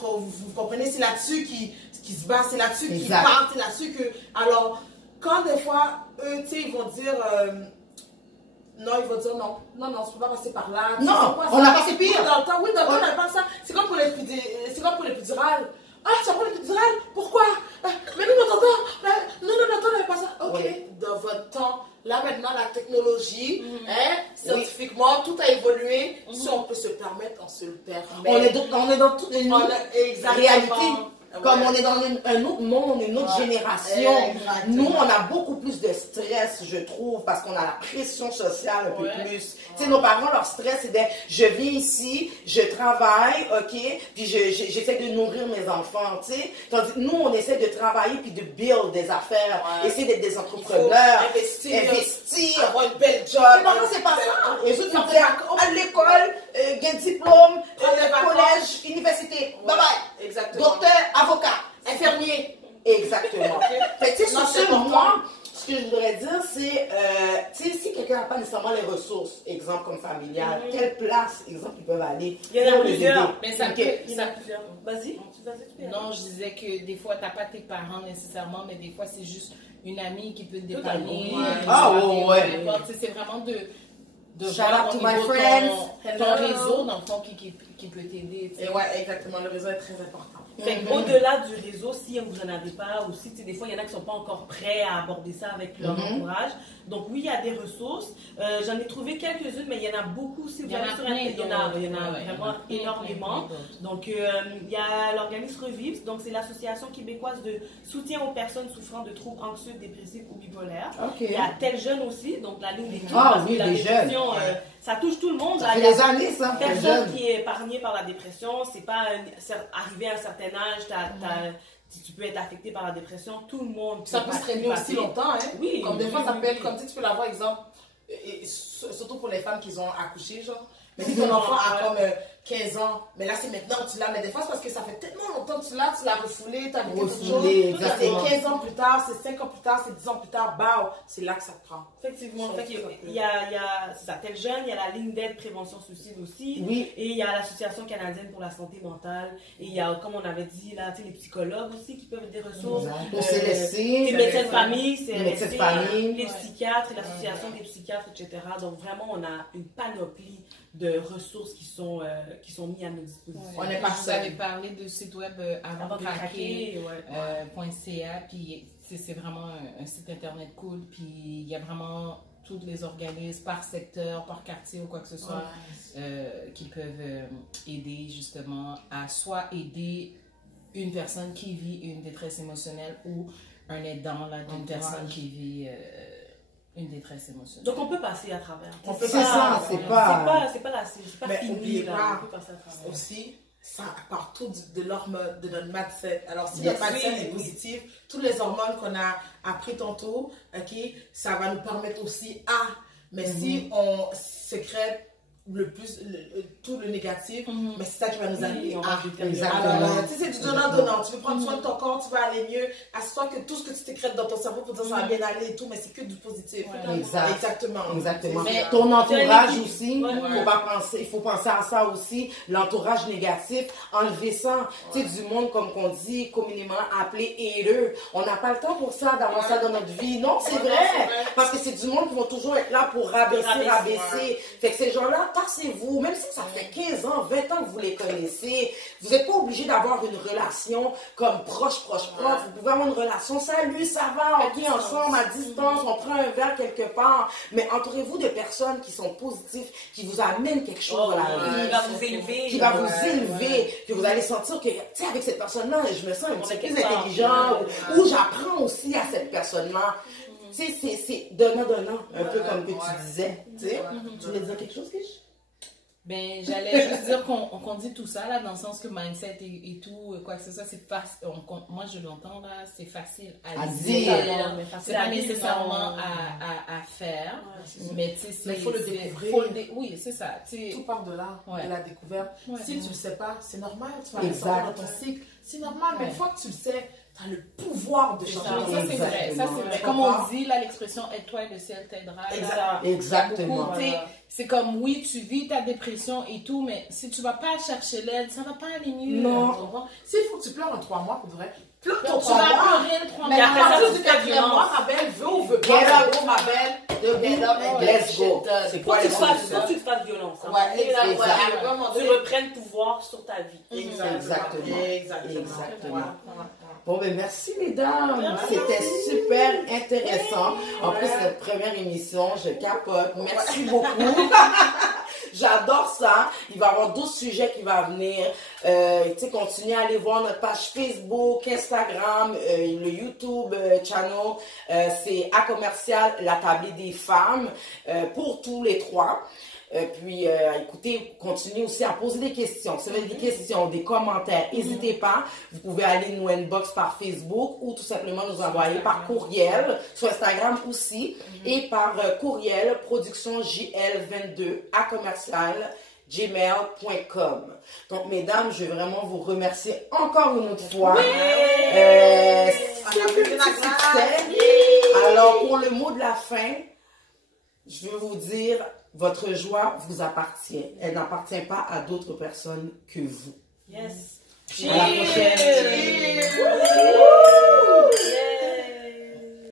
vous comprenez, c'est là-dessus qui se bat, c'est là-dessus qui parle, c'est là-dessus que... Alors, quand des fois, eux, tu sais, ils vont dire... non, ils vont dire non, tu peux pas passer par là. Non, on a passé pire. Dans le temps, on n'a pas ça. C'est comme pour l'épidurale. Ah, tu as pas l'épidurale? Pourquoi? Mais nous, dans ton temps, non, on n'avait pas ça. Ok, dans votre temps, là maintenant, la technologie, scientifiquement, tout a évolué. Si on peut se le permettre, on se le permet. On est dans toute une réalité. Comme on est dans un autre monde, une autre génération. Nous, on a beaucoup plus de stress, je trouve, parce qu'on a la pression sociale un peu plus. Tu sais, nos parents, leur stress, c'est de je viens ici, je travaille, ok, puis j'essaie de nourrir mes enfants, tu sais. Tandis que nous, on essaie de travailler puis de build des affaires, essayer d'être des entrepreneurs, investir, avoir une belle job. Mais parents, c'est pas ça. Les autres, ils disent à l'école, gain diplôme, collège, université, bye bye. Exactement. Docteur, avocat, infirmier. Exactement. Fait que, sur ce, moi, ce que je voudrais dire, c'est, tu sais, si quelqu'un n'a pas nécessairement les ressources, exemple comme familial, quelle place, exemple, ils peuvent aller. Il y en a plusieurs. Mais ça peut. Vas-y. Non, je disais que des fois, tu n'as pas tes parents nécessairement, mais des fois, c'est juste une amie qui peut te dépanner. C'est vraiment de shout out to my friends. Ton réseau, dans le fond, qui peut t'aider. Et ouais, exactement. Le réseau est très important. Au-delà du réseau, si vous n'en avez pas, aussi, des fois, il y en a qui ne sont pas encore prêts à aborder ça avec leur entourage. Donc, oui, il y a des ressources. J'en ai trouvé quelques-unes, mais il y en a beaucoup. Si vous allez sur Internet, il y en a vraiment énormément. Donc, il y a l'organisme Revive. Donc, c'est l'association québécoise de soutien aux personnes souffrant de troubles anxieux, dépressifs ou bipolaires. Il y a Tel Jeune aussi, donc la ligne des jeunes. Ah oui, les jeunes. Ça touche tout le monde. Ça fait des années, ça. Personne qui est épargné par la dépression, c'est pas arrivé à un certain âge, tu peux être affecté par la dépression, tout le monde. Ça peut se régler aussi longtemps, hein. Oui. Comme des fois, ça peut être comme si tu peux l'avoir, exemple, et surtout pour les femmes qui ont accouché, genre. Mais si ton enfant a comme 15 ans, mais là c'est maintenant que tu l'as, mais des fois c'est parce que ça fait tellement longtemps que tu l'as refoulé, tu as vécu toute chose. C'est 15 ans plus tard, c'est 5 ans plus tard, c'est 10 ans plus tard, bah, c'est là que ça te prend. Effectivement, il y a ça, Tel Jeune, il y a la ligne d'aide prévention suicide aussi, et il y a l'Association canadienne pour la santé mentale, et il y a, comme on avait dit, là, les psychologues aussi qui peuvent être des ressources. Les médecins de famille, les psychiatres, l'association des psychiatres, etc. Donc vraiment, on a une panoplie de ressources qui sont mis à nos dispositions. On n'est pas vous avez parlé de site web avant de craquer, .ca, puis c'est vraiment un site internet cool, puis il y a vraiment tous les organismes par secteur, par quartier ou quoi que ce soit qui peuvent aider justement à soit aider une personne qui vit une détresse émotionnelle ou un aidant d'une personne qui vit une détresse émotionnelle. Donc on peut passer à travers. C'est ça, c'est pas fini. N'oubliez pas, on peut passer à travers. aussi, ça part tout de notre mindset. Alors si notre mindset est positif, toutes les hormones qu'on a appris tantôt, ça va nous permettre aussi mais si on sécrète tout le négatif, mais c'est ça qui va nous amener exactement. C'est du donnant-donnant. Tu veux prendre soin de ton corps, tu vas aller mieux. Assure-toi que tout ce que tu t'écrètes dans ton cerveau pour dire ça va bien aller et tout, mais c'est que du positif. Exactement. Mais ton entourage aussi, il faut penser à ça aussi. L'entourage négatif, enlever ça. Tu sais, du monde, comme on dit, communément appelé hater. On n'a pas le temps pour ça, d'avoir ça dans notre vie. Non, c'est vrai. Parce que c'est du monde qui vont toujours être là pour rabaisser. Fait que ces gens-là, passez-vous, même si ça fait 15 ans, 20 ans que vous les connaissez, vous n'êtes pas obligé d'avoir une relation comme proche. Vous pouvez avoir une relation, salut, ça va, on vit ensemble à distance, on prend un verre quelque part, mais entourez-vous de personnes qui sont positives, qui vous amènent quelque chose dans la vie, qui va vous élever, que vous allez sentir que, tu sais, avec cette personne-là, je me sens un petit peu plus intelligent, ou j'apprends aussi à cette personne-là. Tu sais, c'est donnant, un peu comme que tu disais. Tu sais, tu voulais dire quelque chose, Kish? Ben, j'allais juste dire qu'on dit tout ça, là, dans le sens que mindset et tout, quoi que ce soit, c'est facile. Moi, je l'entends, là, c'est facile à dire. C'est pas nécessairement à faire. Mais, tu sais, il faut le découvrir. Oui, c'est ça. Tout part de là, de la découverte. Si tu ne le sais pas, c'est normal. Tu vas aller savoir dans ton cycle. C'est normal, mais une fois que tu le sais, tu as le pouvoir de changer. Ça, c'est vrai. Ça, c'est vrai. Comme on dit, là, l'expression « aide-toi et le ciel t'aidera ». Exactement. C'est comme, oui, tu vis ta dépression et tout, mais si tu vas pas chercher l'aide, ça va pas aller mieux. Non. S'il faut que tu pleures en 3 mois, pour vrai, pleure ton 3 mois. Tu vas pleurer 3 mois. Mais à partir du 4e mois, ma belle, veut ou veut pas, ma belle, get up and let's go. C'est quoi les solutions? Faut que tu te fasses violence. Ouais, tu reprennes pouvoir sur ta vie. Exactement. Bon, ben merci mesdames. C'était super intéressant. En plus, cette première émission, je capote. Merci beaucoup. J'adore ça. Il va y avoir d'autres sujets qui vont venir. Continuez à aller voir notre page Facebook, Instagram, le YouTube channel. C'est A Commercial, la tablée des femmes, pour tous les 3. Puis, écoutez, continuez aussi à poser des questions. Si vous avez des questions, des commentaires, n'hésitez pas. Vous pouvez aller nous inbox par Facebook ou tout simplement nous envoyer par courriel, sur Instagram aussi, et par courriel productionjl22@commercial.gmail.com. Donc, mesdames, je vais vraiment vous remercier encore une autre fois. Alors, pour le mot de la fin, je vais vous dire, votre joie vous appartient. Elle n'appartient pas à d'autres personnes que vous. Yes. À la prochaine.